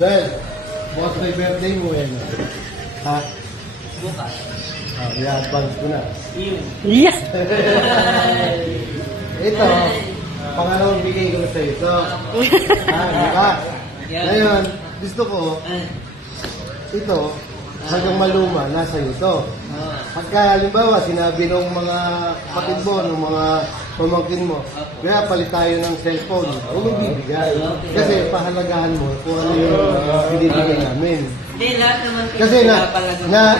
Well, bukas may birthday mo yan. Ha? Bukas. I-advance ko na. Yes! Ito, pangalawang bigay ko sa ito. Diba? Ngayon, gusto ko, ito, hanggang maluma, nasa ito. Pagka, halimbawa, sinabi ng mga kapatid mo, ng mga pamangkin mo, kaya palit tayo ng cellphone, huwag mong bibigay. Kasi pahalagahan mo kung ano yung binibigay namin. Hindi, lahat naman. Kasi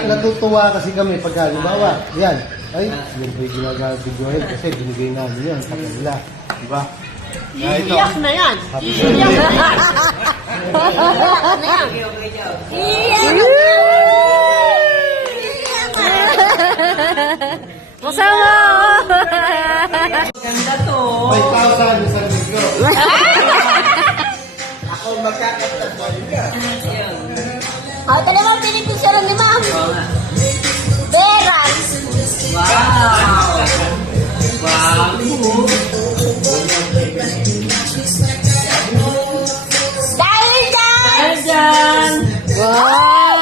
natutuwa kasi kami pagka, halimbawa, yan, ay, yung po yung ginagamit bigyan kasi binigay namin yan sa kanila. Diba? Iiyak na yan! Happy Iiyak birthday! na yan! Okay, okay, Joe. Iiyak na! Masama! Ganda to. 5,000 isang linggo. Ako magkakatag mo ka. Ito naman pinipicture ni Ma'am. Beras! Wow! Wow! Dahil dyan! Ayan! Wow!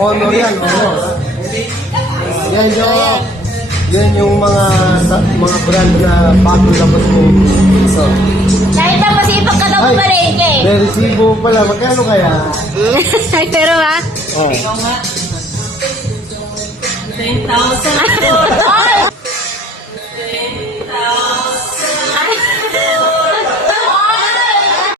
Honor yan, honor. Yan yung mga brand na bago labas mo. So, Kahit ang masipag ka daw pumalengke. may resibo pala. Magkano kaya? Ay, pero ha? Oh. Ikaw nga. 10,000. Ay!